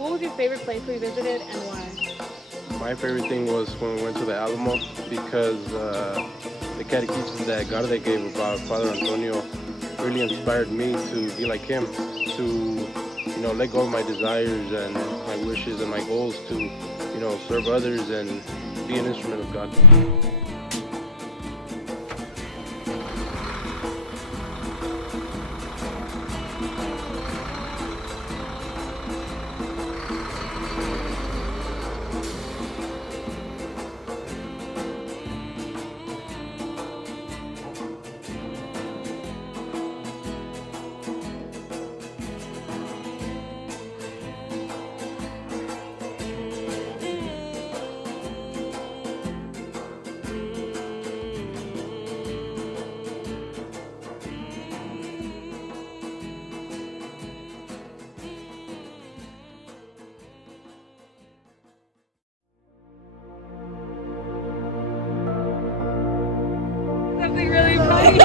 What was your favorite place we visited and why? My favorite thing was when we went to the Alamo because the catechesis that Garde gave about Father Antonio really inspired me to be like him, to let go of my desires and my wishes and my goals to serve others and be an instrument of God. Something really funny.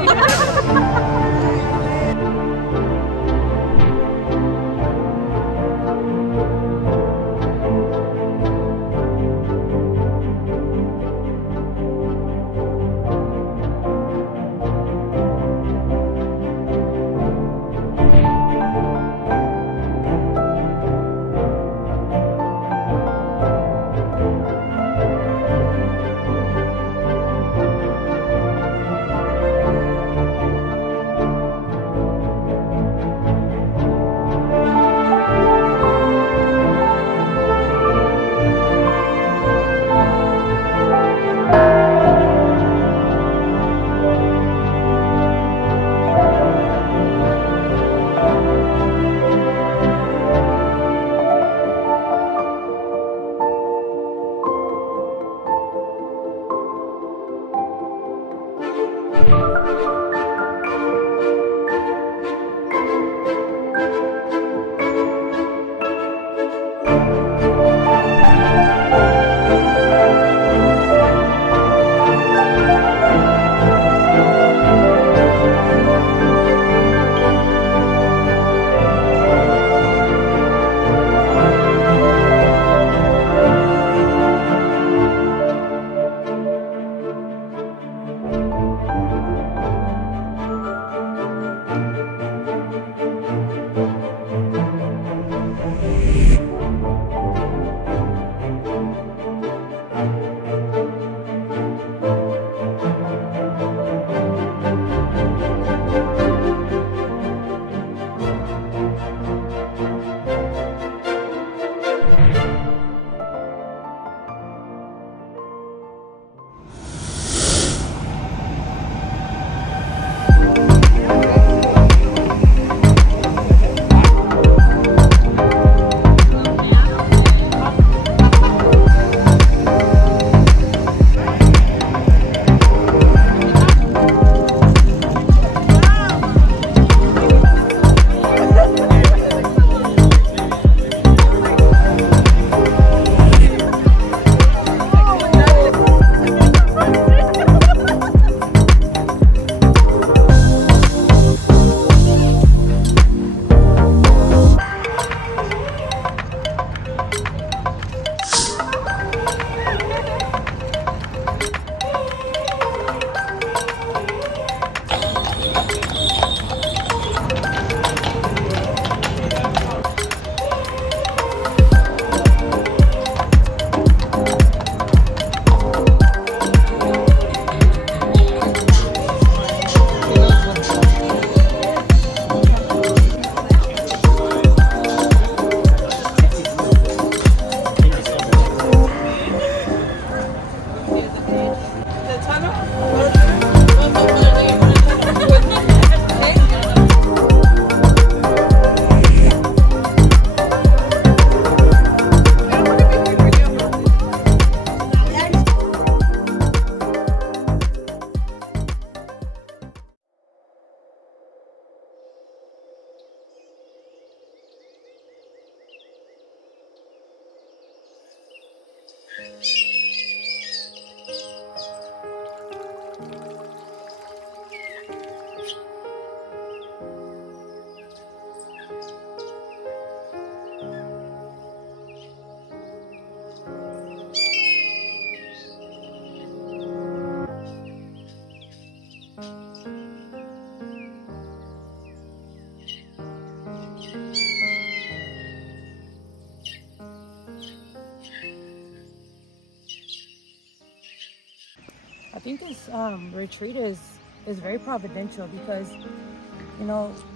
think this retreat is very providential because,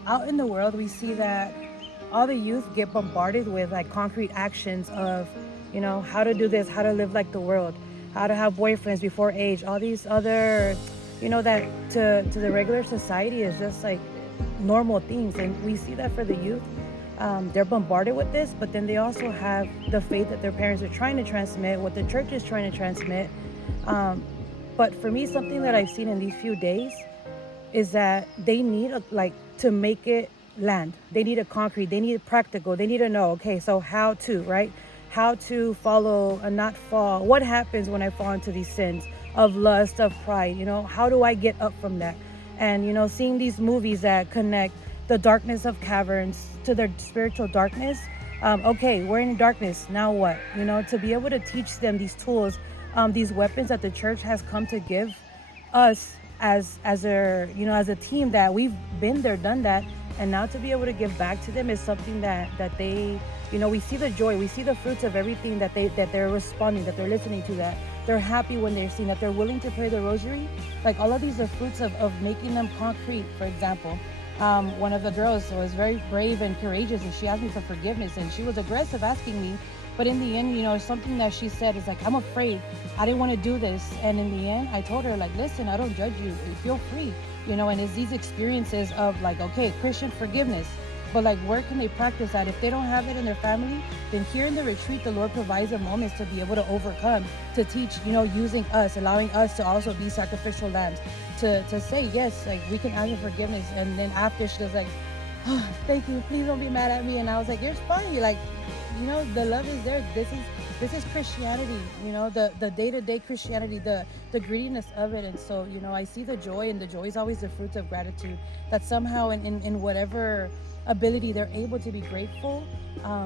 out in the world we see that all the youth get bombarded with like concrete actions of, how to do this, how to live like the world, how to have boyfriends before age, all these other, that to the regular society is just like normal things. And we see that for the youth. They're bombarded with this, but then they also have the faith that their parents are trying to transmit, what the church is trying to transmit. But for me, something that I've seen in these few days is that they need to make it land. They need a concrete, they need a practical, they need to know, okay, so how to, right? How to follow and not fall. What happens when I fall into these sins of lust, of pride? How do I get up from that? And, seeing these movies that connect the darkness of caverns to their spiritual darkness. Okay, we're in darkness, now what? To be able to teach them these tools, these weapons that the church has come to give us as a team, that we've been there, done that, and now to be able to give back to them is something that they, we see the joy, we see the fruits of everything that they're responding, that they're listening to, that they're happy when they're seeing, that they're willing to pray the rosary. Like all of these are fruits of making them concrete. For example, one of the girls was very brave and courageous, and she asked me for forgiveness, and she was aggressive asking me. But in the end, something that she said is like, I'm afraid, I didn't want to do this. And in the end, I told her, like, listen, I don't judge you, feel free, and it's these experiences of like, okay, Christian forgiveness, but like, where can they practice that? If they don't have it in their family, then here in the retreat, the Lord provides them moments to be able to overcome, to teach, using us, allowing us to also be sacrificial lambs, to say, yes, like, we can ask for forgiveness. And then after, she was like, oh, thank you, please don't be mad at me. And I was like, you're funny, like, the love is there. This is Christianity, the day-to-day Christianity, the grittiness of it. And so, I see the joy, and the joy is always the fruits of gratitude, that somehow in whatever ability they're able to be grateful.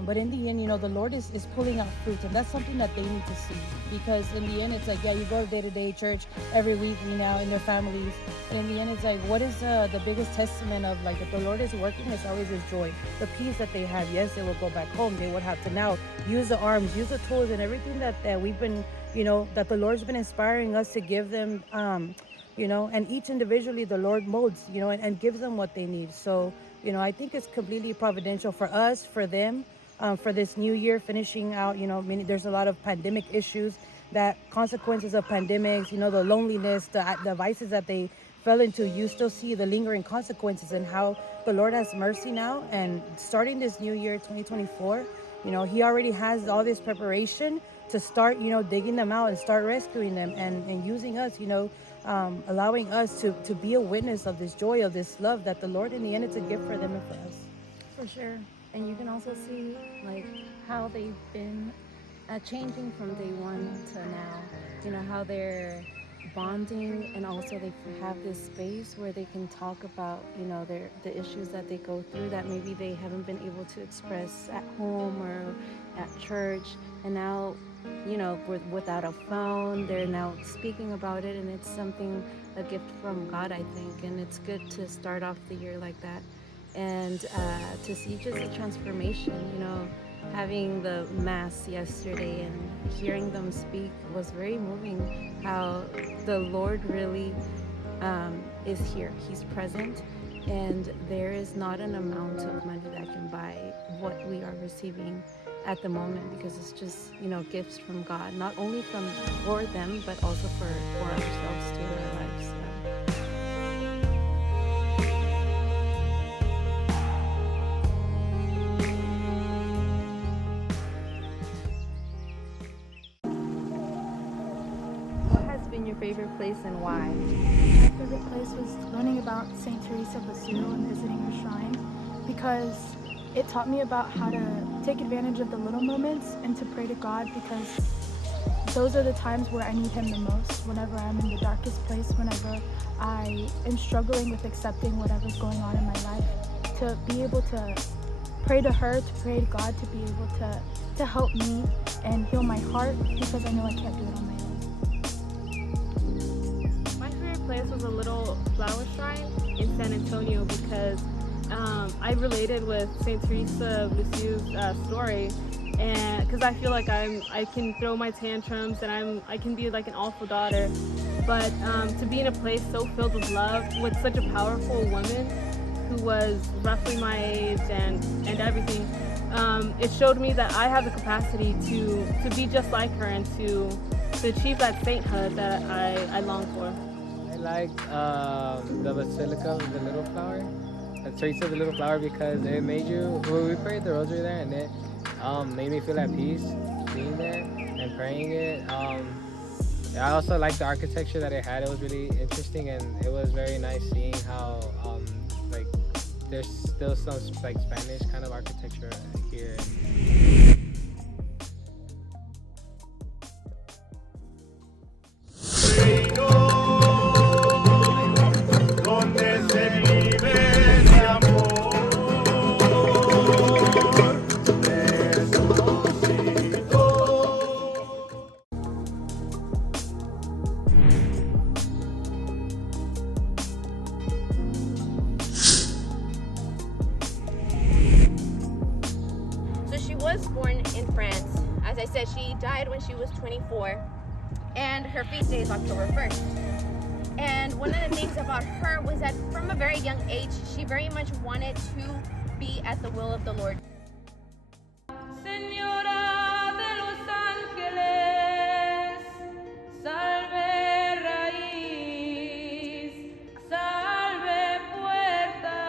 But in the end, the Lord is pulling out fruits, and that's something that they need to see, because in the end, it's like, yeah, you go to day-to-day church every week, in their families, and in the end, it's like, what is the biggest testament of like that the Lord is working? It's always His joy, the peace that they have. Yes, they will go back home, they would have to now use the arms, use the tools, and everything that we've been, that the Lord's been inspiring us to give them, and each individually the Lord molds, and gives them what they need. So, I think it's completely providential for us, for them, for this new year finishing out. There's a lot of pandemic issues, that consequences of pandemics, the loneliness, the vices that they fell into. You still see the lingering consequences, and how the Lord has mercy now. And starting this new year, 2024, He already has all this preparation to start, digging them out and start rescuing them, and using us, allowing us to be a witness of this joy, of this love that the Lord, in the end, it's a gift for them and for us. For sure. And you can also see like how they've been changing from day one to now. How they're bonding, and also they have this space where they can talk about the issues that they go through that maybe they haven't been able to express at home or at church. And now, without a phone, they're now speaking about it, and it's something, a gift from God, I think. And it's good to start off the year like that, and to see just a transformation. Having the mass yesterday and hearing them speak was very moving. How the Lord really is here. He's present, and there is not an amount of money that can buy what we are receiving at the moment, because it's just gifts from God, not only for them, but also for ourselves too, in our lives. What has been your favorite place, and why? My favorite place was learning about St. Teresa of Lisieux and visiting her shrine, because it taught me about how to take advantage of the little moments and to pray to God, because those are the times where I need Him the most. Whenever I'm in the darkest place, whenever I am struggling with accepting whatever's going on in my life, to be able to pray to her, to pray to God, to be able to help me and heal my heart, because I know I can't do it on my own. My favorite place was a little flower shrine in San Antonio, because I related with St. Teresa of Lisieux's story, and because I feel like I can throw my tantrums, and I can be like an awful daughter, But to be in a place so filled with love with such a powerful woman who was roughly my age and everything, it showed me that I have the capacity to be just like her and to achieve that sainthood that I long for. I like the Basilica of the Little Flower, the Teresa of the Little Flower, because it made you, well, we prayed the rosary there, and it made me feel at peace being there and praying it. I also liked the architecture that it had. It was really interesting, and it was very nice seeing how like there's still some like Spanish kind of architecture here. So she was born in France. As I said, she died when she was 24, and her feast day is October 1st. And one of the things about her was that from a very young age, she very much wanted to be at the will of the Lord. Señora de los ángeles, salve raíz, salve puerta,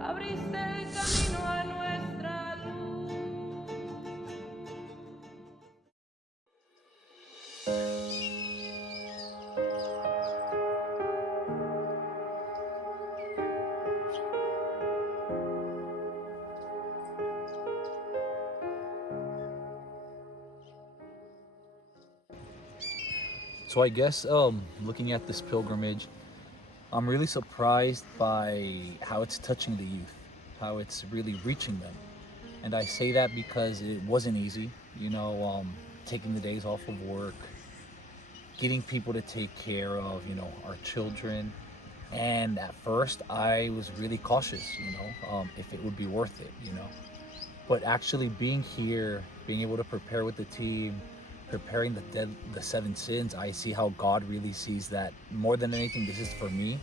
abriste el camino a nuestra luz. So I guess looking at this pilgrimage, I'm really surprised by how it's touching the youth, how it's really reaching them. And I say that because it wasn't easy, taking the days off of work, getting people to take care of, our children. And at first I was really cautious, if it would be worth it, But actually being here, being able to prepare with the team, preparing the 7 sins, I see how God really sees that more than anything. This is for me,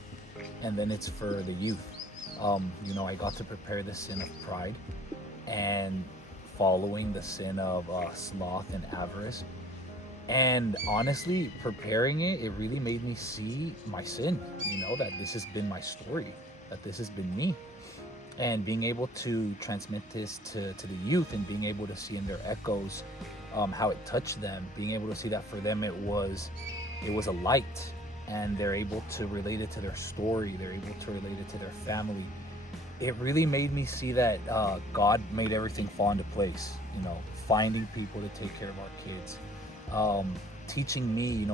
and then it's for the youth. I got to prepare the sin of pride, and following the sin of sloth and avarice. And honestly, preparing it, it really made me see my sin, that this has been my story, that this has been me. And being able to transmit this to the youth, and being able to see in their echoes how it touched them, being able to see that for them it was a light, and they're able to relate it to their story, they're able to relate it to their family. It really made me see that God made everything fall into place, finding people to take care of our kids, teaching me,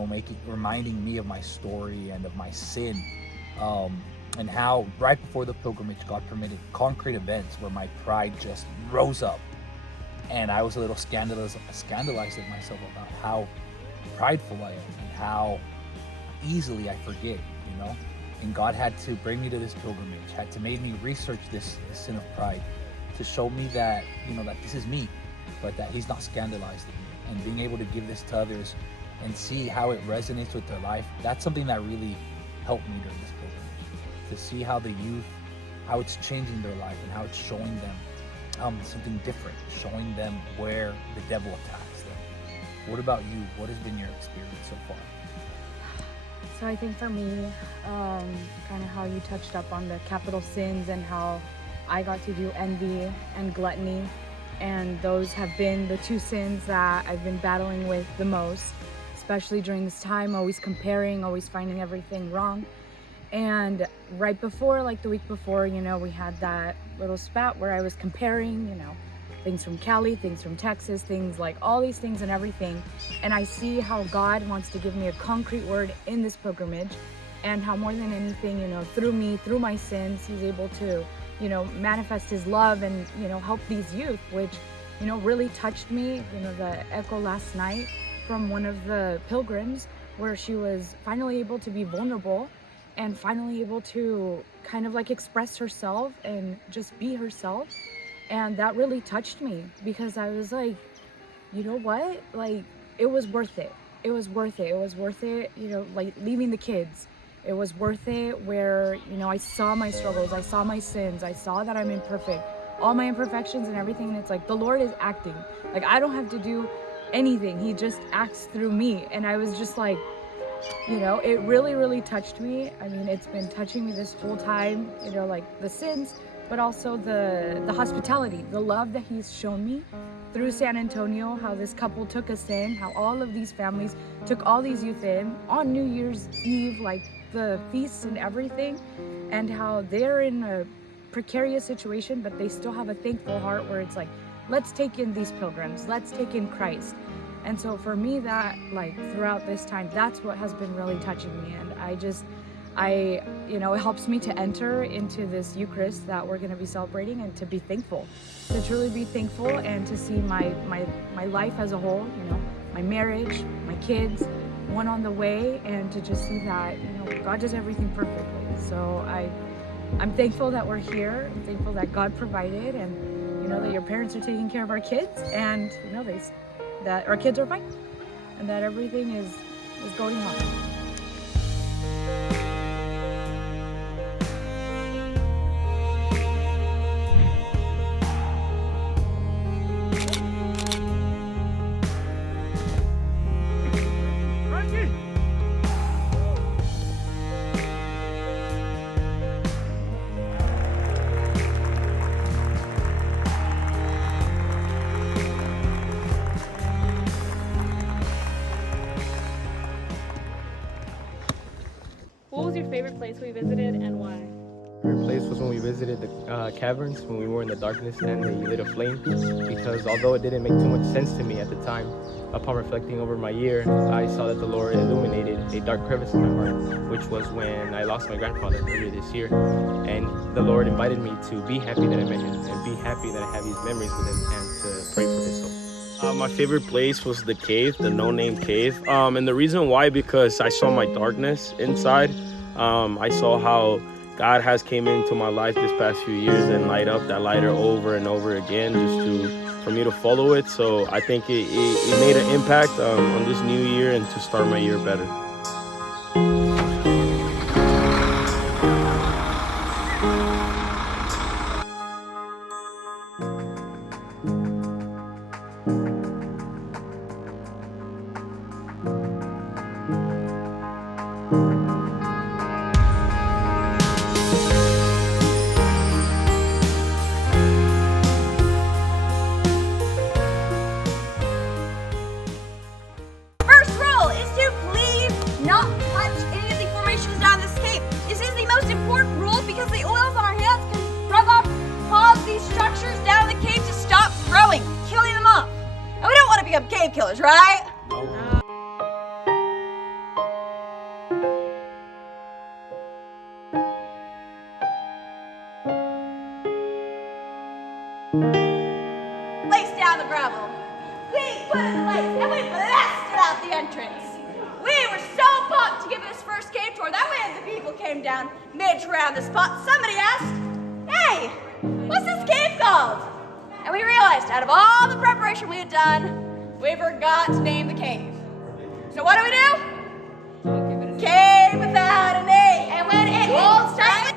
reminding me of my story and of my sin, and how right before the pilgrimage, God permitted concrete events where my pride just rose up. And I was a little scandalized at myself about how prideful I am and how easily I forget, And God had to bring me to this pilgrimage, had to make me research this sin of pride, to show me that, that this is me, but that He's not scandalized at me. And being able to give this to others and see how it resonates with their life, that's something that really helped me during this pilgrimage. To see how the youth, how it's changing their life, and how it's showing them something different, showing them where the devil attacks them. What about you? What has been your experience so far? So I think for me, kind of how you touched up on the capital sins and how I got to do envy and gluttony, and those have been the 2 sins that I've been battling with the most, especially during this time, always comparing, always finding everything wrong. And right before, like the week before, we had that little spat where I was comparing, things from Cali, things from Texas, things like all these things and everything. And I see how God wants to give me a concrete word in this pilgrimage, and how more than anything, through me, through my sins, He's able to, manifest His love and, help these youth, which, really touched me. The echo last night from one of the pilgrims where she was finally able to be vulnerable and finally able to kind of like express herself and just be herself. And that really touched me because I was like, you know what? Like, it was worth it. It was worth it. It was worth it, you know, like leaving the kids. It was worth it where, you know, I saw my struggles, I saw my sins, I saw that I'm imperfect, all my imperfections and everything. And it's like, the Lord is acting. Like, I don't have to do anything. He just acts through me. And I was just like, you know, it really, really touched me. I mean, it's been touching me this whole time, you know, like the sins, but also the hospitality, the love that he's shown me through San Antonio, how this couple took us in, how all of these families took all these youth in on New Year's Eve, like the feasts and everything, and how they're in a precarious situation, but they still have a thankful heart where it's like, let's take in these pilgrims, let's take in Christ. And so for me, that, like, throughout this time, that's what has been really touching me. And you know, it helps me to enter into this Eucharist that we're going to be celebrating and to be thankful, to truly be thankful, and to see my life as a whole, you know, my marriage, my kids, one on the way, and to just see that, you know, God does everything perfectly. So I'm thankful that we're here. I'm thankful that God provided, and, you know, that your parents are taking care of our kids, and, you know, that our kids are fine, and that everything is going well. What was your favorite place we visited and why? Favorite place was when we visited the caverns, when we were in the darkness and they lit a flame, because although it didn't make too much sense to me at the time, upon reflecting over my year, I saw that the Lord illuminated a dark crevice in my heart, which was when I lost my grandfather earlier this year. And the Lord invited me to be happy that I met him and be happy that I have these memories with him and to pray for his soul. My favorite place was the cave, the no-name cave. And the reason why, because I saw my darkness inside. I saw how God has came into my life this past few years and light up that lighter over and over again for me to follow it. So I think it made an impact on this new year and to start my year better. Cave killers, right? Place down the gravel. We put in the lights and we blasted out the entrance. We were so pumped to give this first cave tour that when the people came down mid-around the spot, somebody asked, "Hey, what's this cave called?" And we realized out of all the preparation we had done, we forgot to name the cave. So what do? Cave without a name. And when it all started...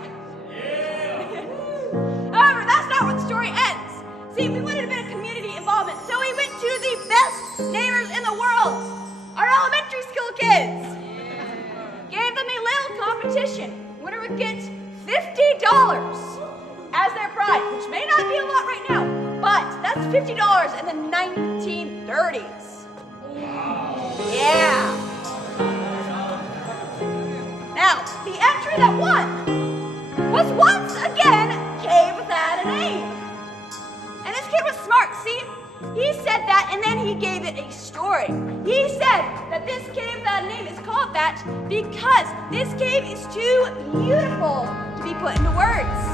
However, that's not where the story ends. See, we wanted a bit of community involvement, so we went to the best neighbors in the world, our elementary school kids. Gave them a little competition. Winner would get $50 as their prize, which may not be a lot right now, but that's $50 in the 1930s. Yeah. Now, the entry that won was once again Cave Without a Name. And this kid was smart, see? He said that and then he gave it a story. He said that this cave without a name is called that because this cave is too beautiful to be put into words.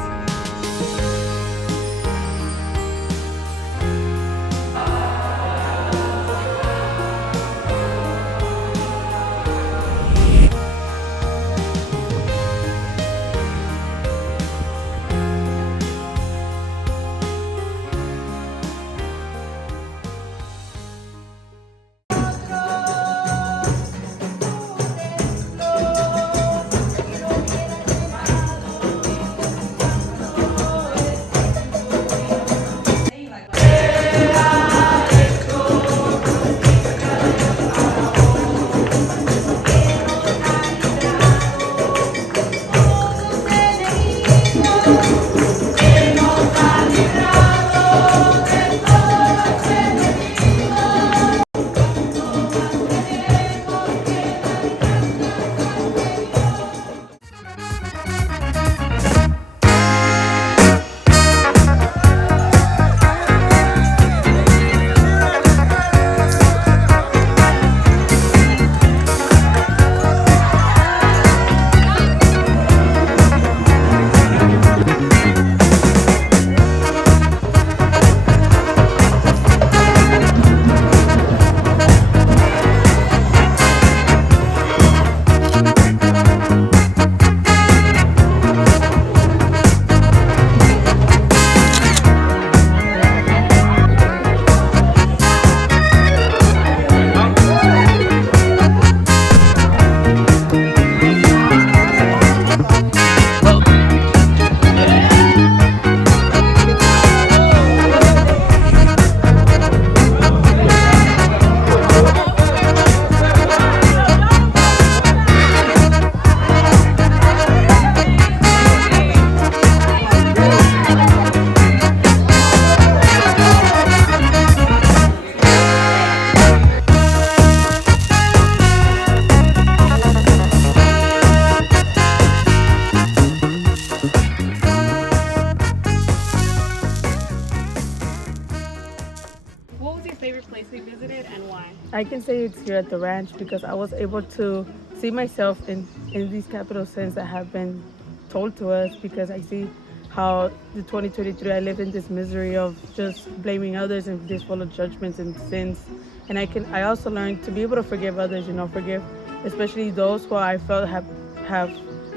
I can say it's here at the ranch because I was able to see myself in these capital sins that have been told to us, because I see how the 2023 I live in this misery of just blaming others and this full of judgments and sins. And I also learned to be able to forgive others, forgive especially those who I felt have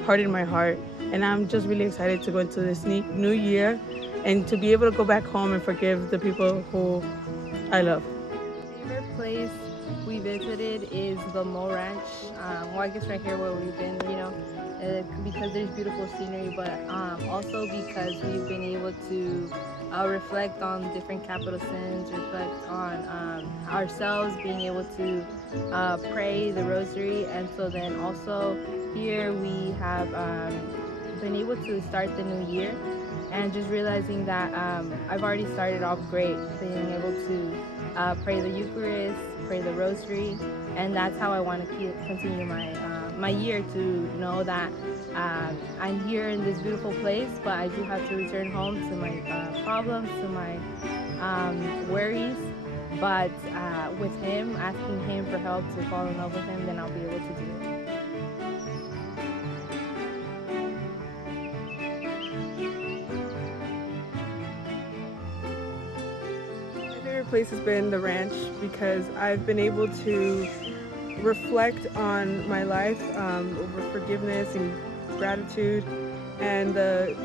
hardened my heart. And I'm just really excited to go into this new year and to be able to go back home and forgive the people who I love. Favorite place we visited is the Mole Ranch. Well, I guess right here where we've been, because there's beautiful scenery, but also because we've been able to reflect on different capital sins, reflect on ourselves, being able to pray the rosary. And so then also here we have been able to start the new year, and just realizing that I've already started off great, being able to pray the Eucharist, pray the Rosary, and that's how I want to continue my year, to know that I'm here in this beautiful place, but I do have to return home to my problems, to my worries. But with Him, asking Him for help to fall in love with Him, then I'll be able to do it. Place has been the ranch because I've been able to reflect on my life, over forgiveness and gratitude, and the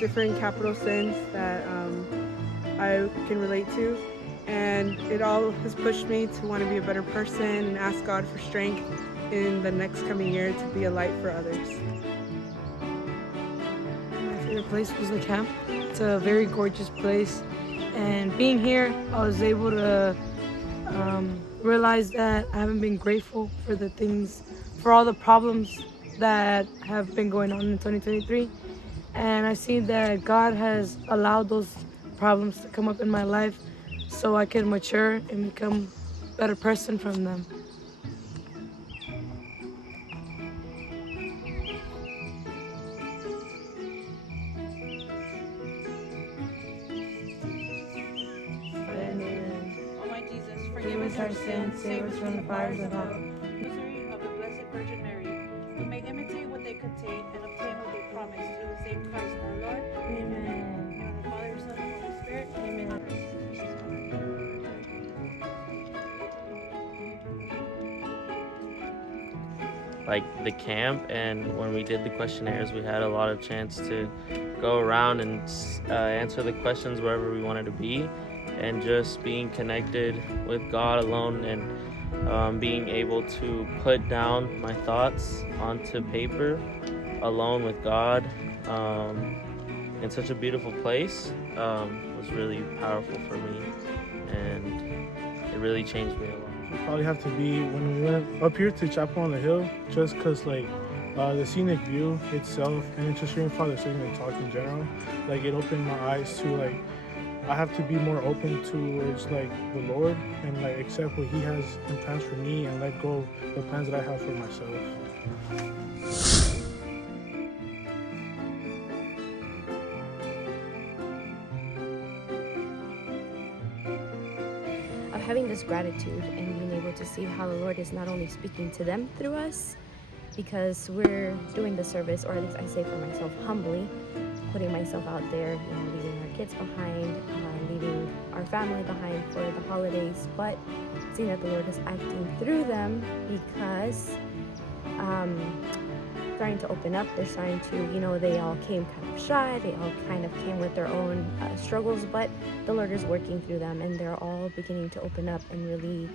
different capital sins that I can relate to, and it all has pushed me to want to be a better person and ask God for strength in the next coming year to be a light for others. My favorite place was the camp. It's a very gorgeous place. And being here, I was able to realize that I haven't been grateful for the things, for all the problems that have been going on in 2023. And I see that God has allowed those problems to come up in my life so I can mature and become a better person from them. Forgive us our sins, save us from the fires of hell. Misery of the Blessed Virgin Mary, we may imitate what they contain and obtain what they promise through the same Christ our Lord. Amen. In the name of the Father, Son, and Holy Spirit. Amen. Like the camp, and when we did the questionnaires, we had a lot of chance to go around and answer the questions wherever we wanted to be, and just being connected with God alone, and being able to put down my thoughts onto paper alone with God in such a beautiful place was really powerful for me, and it really changed me a lot. Probably have to be when we went up here to Chapel on the Hill, just because the scenic view itself, and just hearing Father sing and talk in general, it opened my eyes to I have to be more open towards the Lord, and accept what He has in plans for me, and let go of the plans that I have for myself. Of having this gratitude and being able to see how the Lord is not only speaking to them through us, because we're doing the service, or at least I say for myself, humbly, putting myself out there, leaving our kids behind, leaving our family behind for the holidays, but seeing that the Lord is acting through them, because starting to open up, they're starting to, they all came kind of shy, they all kind of came with their own struggles, but the Lord is working through them, and they're all beginning to open up and really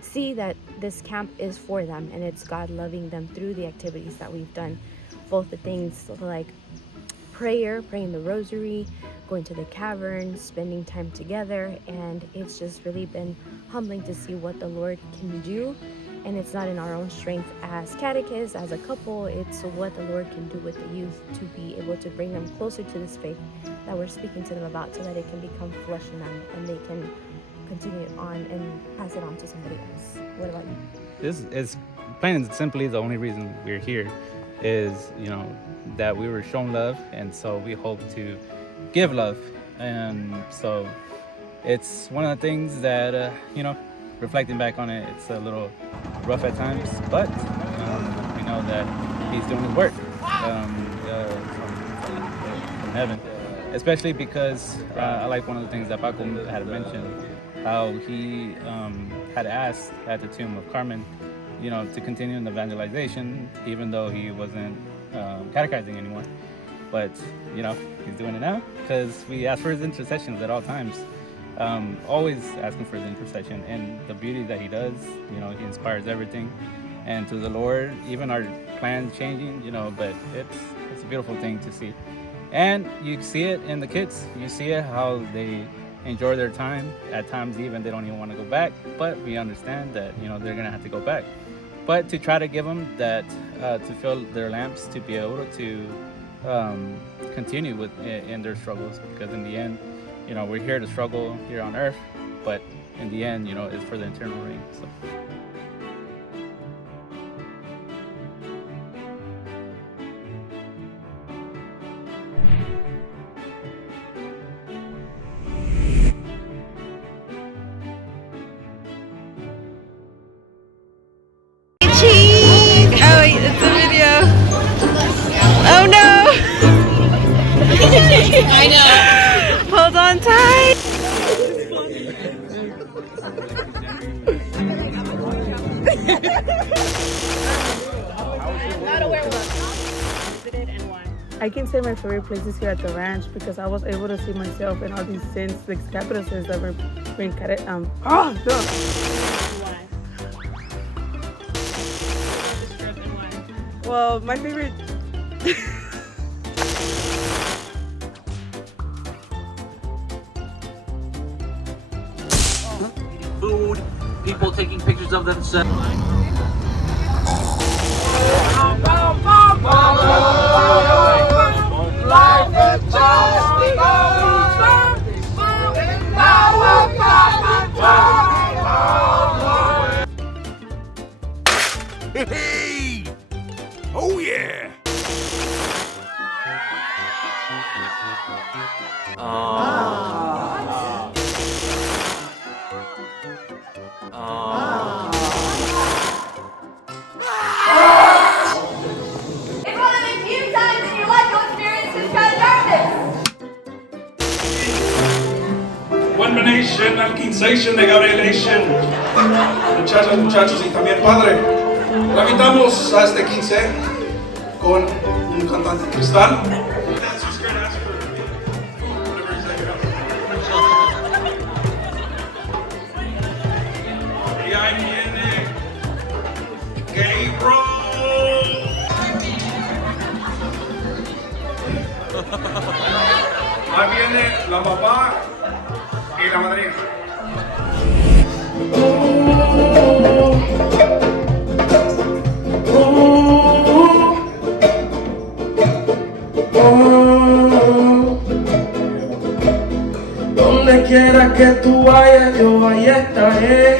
see that this camp is for them, and it's God loving them through the activities that we've done, both the things like praying the rosary, going to the caverns, spending time together, and it's just really been humbling to see what the Lord can do. And it's not in our own strength as catechists, as a couple, it's what the Lord can do with the youth to be able to bring them closer to this faith that we're speaking to them about, so that it can become flesh in them and they can continue it on and pass it on to somebody else. What about you? This is plain and simply the only reason we're here is, that we were shown love, and so we hope to give love. And so it's one of the things that, reflecting back on it, it's a little rough at times, but we know that He's doing His work from heaven. Especially because I like one of the things that Paco had mentioned, how he had asked at the tomb of Carmen, to continue in the evangelization, even though he wasn't catechizing anymore. But, he's doing it now because we ask for his intercessions at all times. Always asking for his intercession, and the beauty that he does, he inspires everything. And to the Lord, even our plans changing, but it's a beautiful thing to see. And you see it in the kids. You see it how they enjoy their time. At times even they don't even want to go back, but we understand that, they're gonna have to go back. But to try to give them that, to fill their lamps, to be able to continue in their struggles, because in the end, we're here to struggle here on earth, but in the end, it's for the eternal reign. So. Oh wait, it's a video. Oh no! I know. Hold on tight. I can say my favorite places here at the ranch because I was able to see myself in all these sins, like capital sins that were being cut. Well, my favorite. Food, people taking pictures of themselves. Hey! Oh yeah! It's one of the few times in your life you'll experience this kind of darkness. Buen Nation, Alquinsation de Gabrielation. Muchachos y también padre. La invitamos a este 15 con un cantante cristal. Y ahí viene Gabriel. Ahí viene la papá y la madrina. Donde quiera que tú vayas, yo ahí estaré.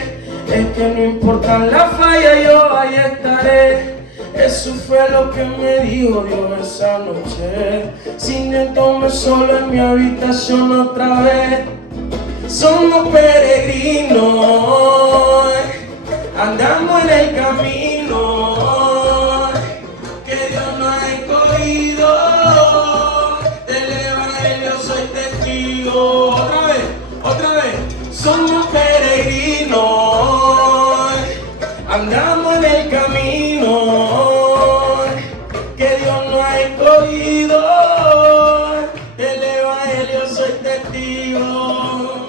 Es que no importa la falla, yo ahí estaré. Eso fue lo que me dijo Dios esa noche, sintiéndome solo en mi habitación otra vez. Somos peregrinos, andamos en el camino que Dios nos ha escogido. Del evangelio soy testigo. Otra vez. Somos peregrinos, andamos en el camino que Dios nos ha escogido. Del evangelio soy testigo.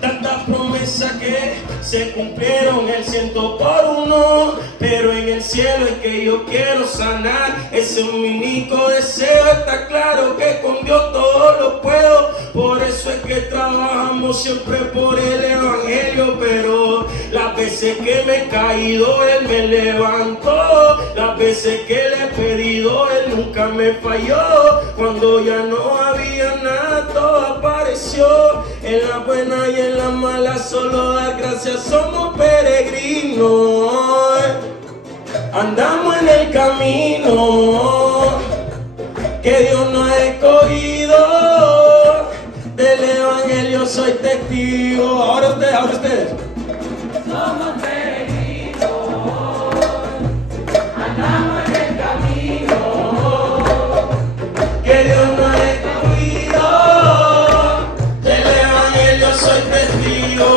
Tantas promesas que se cumplieron el 100%, pero en el cielo es que yo quiero sanar. Ese es mi único deseo. Está claro que con Dios todo lo puedo. Por eso es que trabajamos siempre por el evangelio. Pero las veces que me he caído, Él me levantó. Las veces que le he pedido, Él nunca me falló. Cuando ya no había nada, todo apareció. En la buena y en la mala, solo dar gracias. Somos peregrinos, andamos en el camino que Dios nos ha escogido. Del evangelio soy testigo. Ahora ustedes. somos peregrinos, andamos en el camino que Dios nos ha escogido. Del evangelio soy testigo.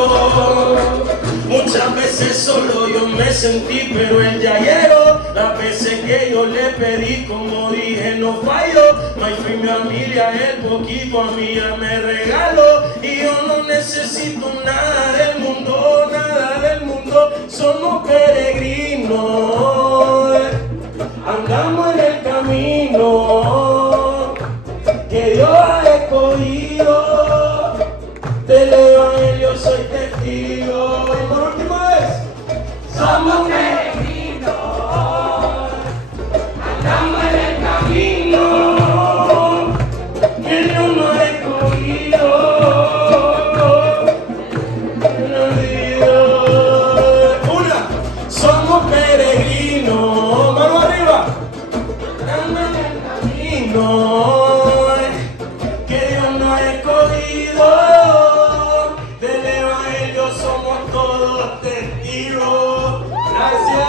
Muchas veces solo yo me sentí, pero él ya llegó. Las veces que yo le pedí, como dije, no falló. My free, mi familia, el poquito a mí ya me regaló. Y yo no necesito nada del mundo, nada del mundo. Somos peregrinos, andamos en el camino que Dios ha escogido. Del evangelio soy testigo. Y por última vez, somos peregrinos, andamos en el camino que Dios nos ha escogido. Una, somos peregrinos, mano arriba, andamos en el camino que Dios nos ha escogido. Del evangelio somos todos testigos. Gracias.